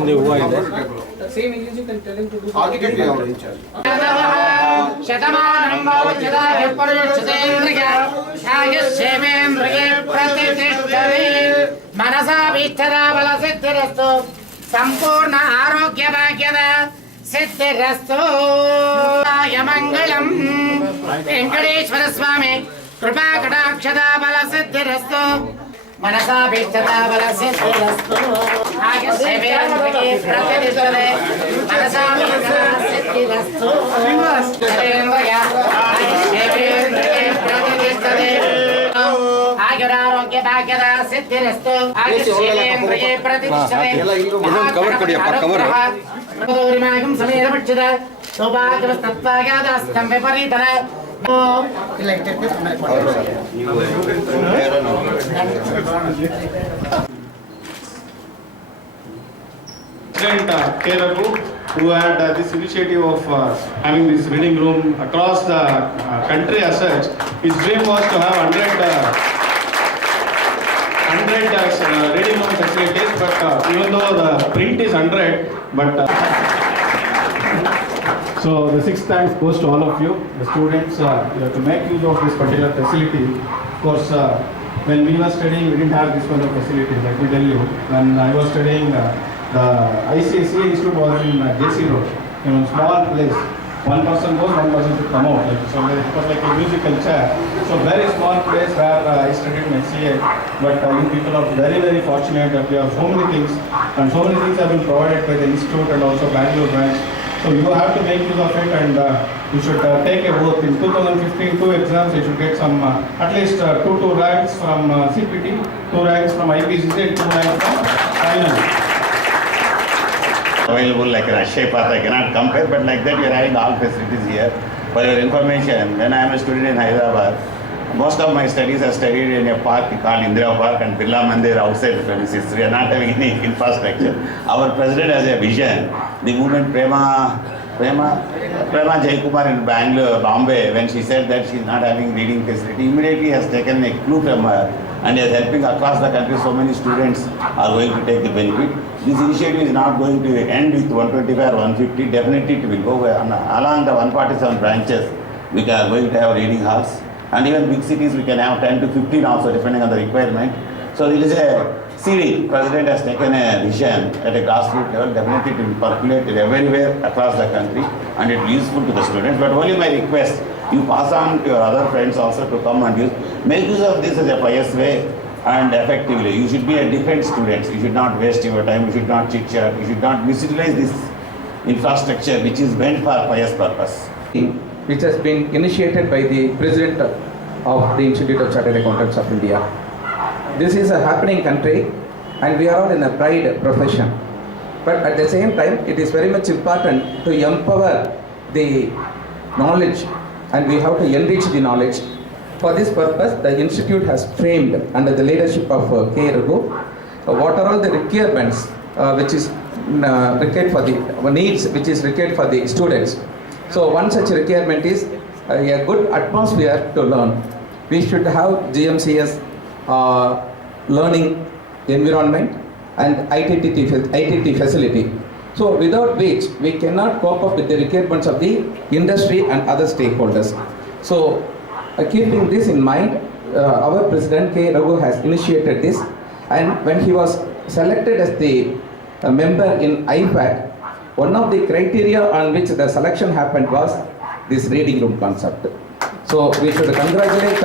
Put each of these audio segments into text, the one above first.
ಮುಂದೆ ಹೂವು ಇದೆ. Same English you can tell him to do. Architect are in charge. शतमानं भवत्यदाय परुषतेन्द्रिय आयुष्येवेन्द्रिये प्रतिष्ठते मनसा विष्ठदा बलसिद्धिरस्तु संपूर्ण आरोग्यभाग्यद सिद्धिरस्तु मंगलम् वेंकटेश्वर स्वामी कृपा कटाक्षदा बलसिद्धिरस्तु मनसा भीष्टदा बलसिद्धिरस्तु आयुष्येवेन्द्रिये प्रतिष्ठते मनसा भीष्टदा सिद्धिरस्तु आयुरारोग्य भाग्यद सिद्धिरस्तु आयुष्येवेन्द्रिये प्रतिष्ठते कवर करियप्ಪ कवर गौरिमागं समेरमक्षद सौभाग्यवस्तत्वागादस्तं विपरीतन President K. Raghu, who had this initiative of having this reading room across the country as such. His dream was to have 100 reading room facilities, but even though the print is 100, but so the 6th thanks goes to all of you, the students, you have to make use of this particular facility. Of course, when we were studying, we didn't have this kind of facilities. Let me tell you, when I was studying, the ICSE Institute was in JC Road, small place. One person goes, one person should come out. So it was like a musical chair. So very small place where I studied my CA. But you people are very, very fortunate that you have so many things. And so many things have been provided by the institute and also Bangalore branch. So you have to make use of it, and you should take a vote. In 2015, 2 exams, you should get some, at least 2 ranks from CPT, 2 ranks from IPCC, 2 ranks from final. Available like a shape path, I cannot compare, but like that we are having all facilities here. For your information, when I am a student in Hyderabad, most of my studies are studied in a park called Indira Park and Birla Mandir outside the premises. We are not having any infrastructure. Our president has a vision. The movement Prema Jaikumar in Bangalore, Bombay, when she said that she is not having reading facility, immediately has taken a clue from her and is helping across the country. So many students are going to take the benefit. This initiative is not going to end with 125 or 150. Definitely it will go along the 147 branches. We are going to have reading halls. And even big cities we can have 10 to 15 also, depending on the requirement. So it is a series. President has taken a vision at a grassroots level. Definitely it will percolate everywhere across the country and it will be useful to the students. But only my request, you pass on to your other friends also to come and use. Make use of this as a pious way and effectively. You should be a different students. You should not waste your time. You should not chit chat. You should not misutilize this infrastructure which is meant for pious purpose. Which has been initiated by the President of the Institute of Chartered Accountants of India. This is a happening country and we are all in a pride profession. But at the same time, it is very much important to empower the knowledge and we have to enrich the knowledge. For this purpose, the Institute has framed under the leadership of K. Raghu what are all the requirements which is required for the needs which is required for the students. So one such requirement is a good atmosphere to learn. We should have GMCS learning environment and ITT facility. So without which we cannot cope up with the requirements of the industry and other stakeholders. So keeping this in mind, our President K. Raghu has initiated this, and when he was selected as the member in IFAC, one of the criteria on which the selection happened was this reading room concept. So we should congratulate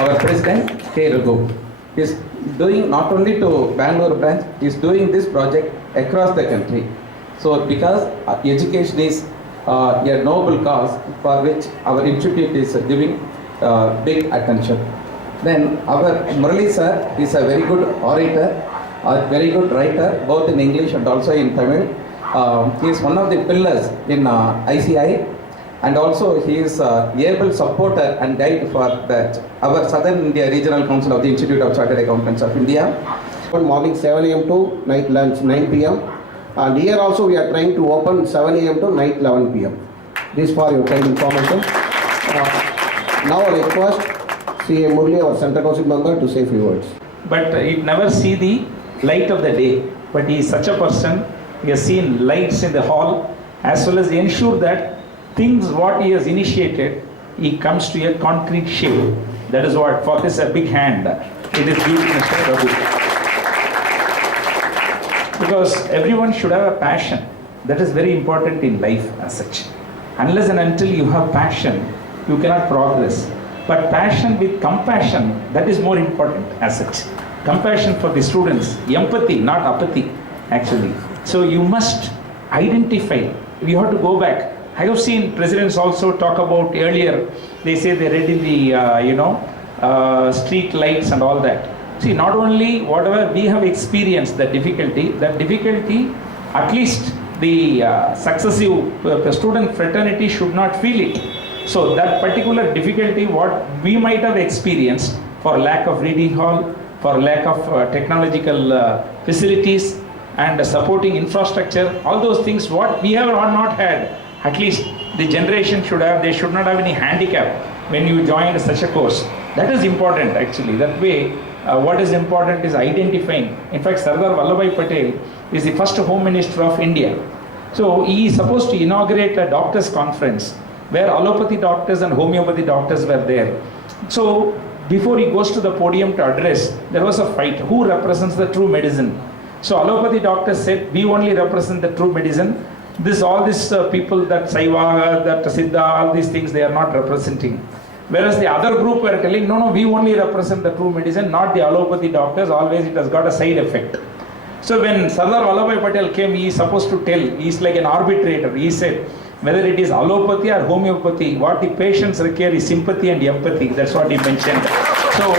our President K. Raghu. He is doing not only to Bangalore branch, he is doing this project across the country. So because education is a noble cause for which our institute is giving big attention. Then our Murali sir is a very good orator, a very good writer, both in English and also in Tamil. He is one of the pillars in ICI, and also he is able supporter and guide for that our Southern India Regional Council of the Institute of Chartered Accountants of India. Morning 7 a.m. to night lunch 9 p.m. And here also we are trying to open 7 a.m. to night 11 p.m. This for your kind information. Now I request CA Murli, our Central Council member, to say a few words. But it never see the light of the day, but he is such a person. He has seen lights in the hall, as well as ensure that things what he has initiated, he comes to a concrete shape. That is what, for this a big hand. It is due to Mr. Raghu. Because everyone should have a passion. That is very important in life as such. Unless and until you have passion, you cannot progress. But passion with compassion, that is more important as such. Compassion for the students, empathy, not apathy, actually. So you must identify. You have to go back. I have seen presidents also talk about earlier. They say they read in the street lights and all that. See, not only whatever we have experienced that difficulty, at least the successive student fraternity should not feel it. So that particular difficulty what we might have experienced for lack of reading hall, for lack of technological facilities and supporting infrastructure, all those things what we have not had, at least the generation should have, they should not have any handicap when you join such a course. That is important actually. That way, what is important is identifying. In fact, Sardar Vallabhbhai Patel is the first Home Minister of India. So he is supposed to inaugurate a doctors' conference where allopathy doctors and homeopathy doctors were there. So before he goes to the podium to address, there was a fight. Who represents the true medicine? So allopathy doctors said, we only represent the true medicine. All these people that Saiva, that Siddha, all these things, they are not representing. Whereas the other group were telling, no, we only represent the true medicine, not the allopathy doctors. Always it has got a side effect. So when Sardar Vallabhbhai Patel came, he is supposed to tell, he is like an arbitrator. He said, whether it is allopathy or homeopathy, what the patients require is sympathy and empathy. That's what he mentioned. So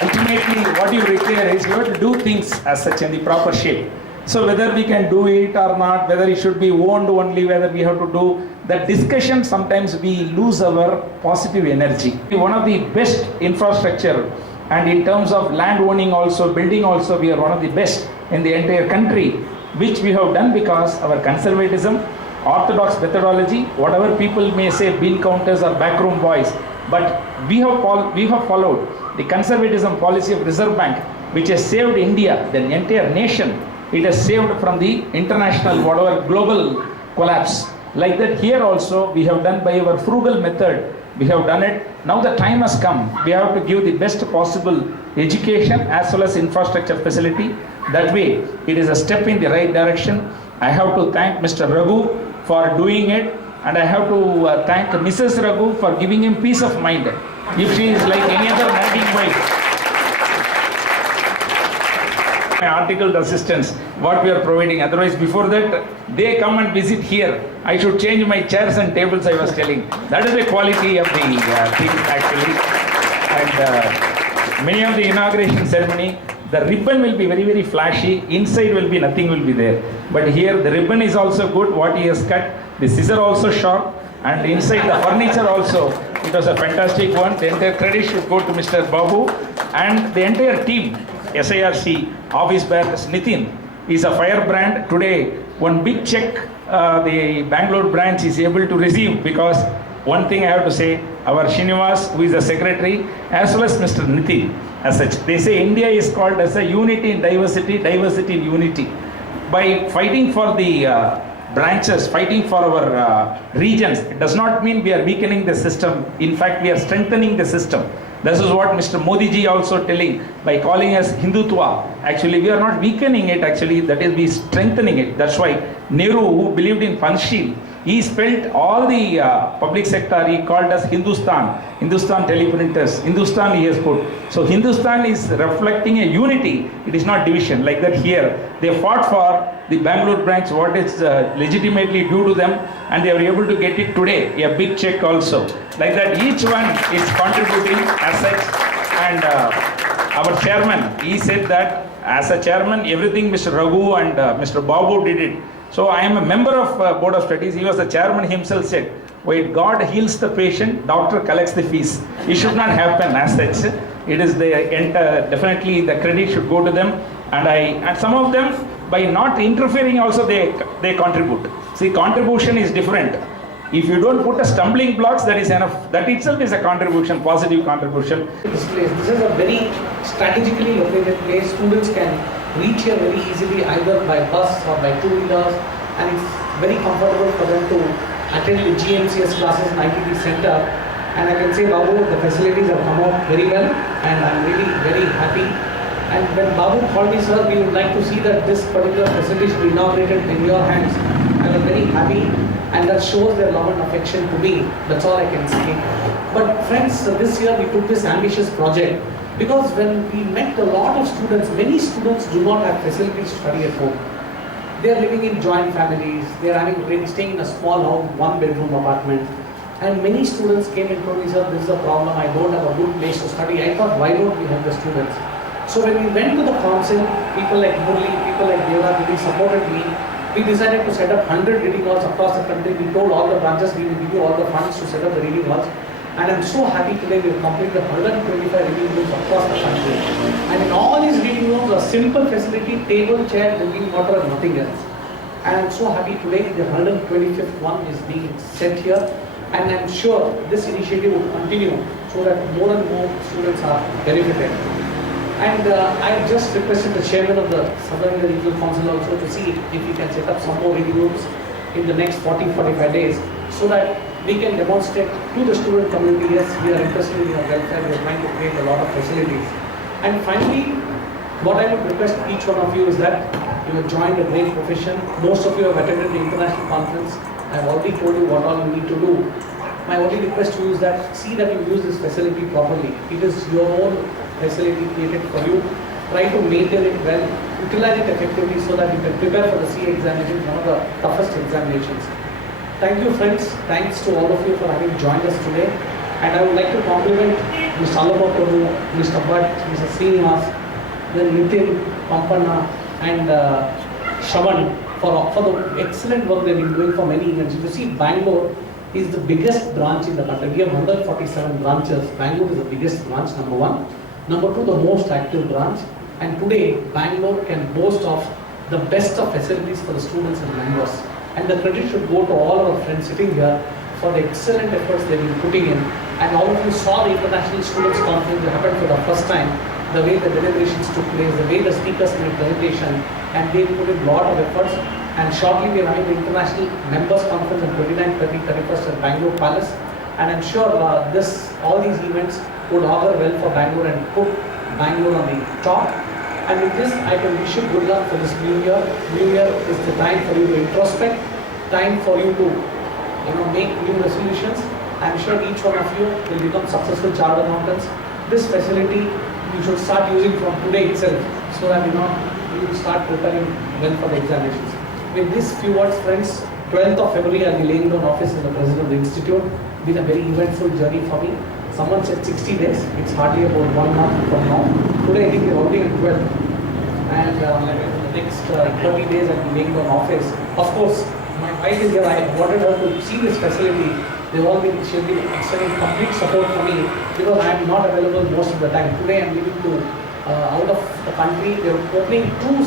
ultimately, what you require is you have to do things as such in the proper shape. So whether we can do it or not, whether it should be owned only, whether we have to do that discussion, sometimes we lose our positive energy. One of the best infrastructure, and in terms of land owning also, building also, we are one of the best in the entire country, which we have done because our conservatism, orthodox methodology, whatever people may say, bean counters or backroom boys, but we have followed the conservatism policy of Reserve Bank, which has saved India, the entire nation. It has saved from the international, whatever, global collapse. Like that here also, we have done by our frugal method, we have done it. Now the time has come. We have to give the best possible education as well as infrastructure facility. That way, it is a step in the right direction. I have to thank Mr. Raghu for doing it, and I have to thank Mrs. Raghu for giving him peace of mind. If she is like any other nagging wife, my articled assistance, what we are providing. Otherwise, before that, they come and visit here. I should change my chairs and tables, I was telling. That is the quality of the thing, actually. And many of the inauguration ceremony, the ribbon will be very, very flashy. Inside will be nothing will be there. But here, the ribbon is also good, what he has cut. The scissor also sharp. And inside the furniture also, it was a fantastic one. The entire credit should go to Mr. Babu and the entire team. SIRC office bearers, Nitin is a firebrand. Today, one big check the Bangalore branch is able to receive, because one thing I have to say, our Srinivas, who is the secretary, as well as Mr. Nitin, as such. They say India is called as a unity in diversity, diversity in unity. By fighting for the branches, fighting for our regions, it does not mean we are weakening the system. In fact, we are strengthening the system. This is what Mr. Modi ji also telling by calling us Hindutva. Actually, we are not weakening it, actually, that is, we strengthening it. That's why Nehru, who believed in Panchsheel, he spelled all the public sector, he called us Hindustan, Hindustan teleprinters, Hindustan he has put. So Hindustan is reflecting a unity, it is not division. Like that here, they fought for the Bangalore branch, what is legitimately due to them, and they were able to get it today, a big check also. Like that, each one is contributing as such. And our chairman, he said that as a chairman, everything Mr. Raghu and Mr. Babu did it. So I am a member of Board of Studies. He was the chairman himself said, when God heals the patient, doctor collects the fees. It should not happen as such. It is definitely the credit should go to them. And some of them, by not interfering also, they contribute. See, contribution is different. If you don't put a stumbling blocks, that is enough. That itself is a contribution, positive contribution. This place, this is a very strategically located place. Students can reach here very easily either by bus or by two-wheelers, and it's very comfortable for them to attend the GMCS classes in ITT Center. And I can say, Babu, the facilities have come out very well, and I'm really very happy. And when Babu called me, sir, we would like to see that this particular facility should be inaugurated in your hands. I was very happy, and that shows their love and affection to me. That's all I can say. But friends, this year we took this ambitious project because when we met a lot of students, many students do not have facilities to study at home. They are living in joint families. They are staying in a small house, one-bedroom apartment. And many students came and told me, sir, this is a problem. I don't have a good place to study. I thought, why don't we help the students? So when we went to the council, people like Murli, people like Devra really supported me. We decided to set up 100 reading halls across the country. We told all the branches we will give you all the funds to set up the reading halls. And I'm so happy today we have completed 125 reading rooms across the country. And in all these reading rooms, a simple facility, table, chair, drinking water, and nothing else. And I'm so happy today the 125th one is being set here. And I'm sure this initiative will continue so that more and more students are benefited. And I just requested the chairman of the Southern Regional Council also to see if we can set up some more reading rooms in the next 40-45 days so that we can demonstrate to the student community, yes, we are interested in your welfare, we are trying to create a lot of facilities. And finally, what I would request each one of you is that you have joined a great profession. Most of you have attended the international conference. I have already told you what all you need to do. My only request to you is that see that you use this facility properly. It is your own facility created for you. Try to maintain it well, utilize it effectively so that you can prepare for the CA examination, one of the toughest examinations. Thank you, friends. Thanks to all of you for having joined us today. And I would like to compliment Mr. Alaba Prabhu, Mr. Bhatt, Mr. Srinivas, then Nitin, Pampana, and Shravan for the excellent work they've been doing for many events. You see, Bangalore is the biggest branch in the country. We have 147 branches. Bangalore is the biggest branch, number one. Number two, the most active branch. And today, Bangalore can boast of the best of facilities for the students and members. And the credit should go to all our friends sitting here for the excellent efforts they've been putting in. And all of you saw the International Students Conference that happened for the first time, the way the deliberations took place, the way the speakers made presentation, and they put in a lot of efforts. And shortly we are having the International Members Conference on 29th, 30th, 31st at Bangalore Palace. And I'm sure all these events would augur well for Bangalore and put Bangalore on the top. And with this, I can wish you good luck for this new year. New year is the time for you to introspect, time for you to make new resolutions. I'm sure each one of you will become successful chartered accountants. This facility you should start using from today itself so that you will start preparing well for the examinations. With these few words, friends, 12th of February I'll be laying down office as the president of the institute. It's been a very eventful journey for me. Someone said 60 days, it's hardly about 1 month from now. Today I think we're already at 12. And the next 30 days I'll be laying down office. Of course, my wife is here. I wanted her to see this facility. She's been extending complete support for me because I am not available most of the time. Today I am leaving to out of the country. They are opening 2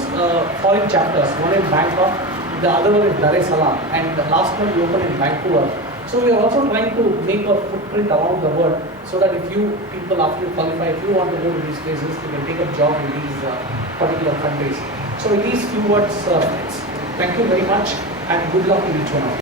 foreign chapters, one in Bangkok, the other one in Dar es Salaam, and the last one we opened in Vancouver. So we are also trying to make a footprint around the world so that if you people after you qualify, if you want to go to these places, you can take a job in these particular countries. So in these few words, thank you very much and good luck to each one of you.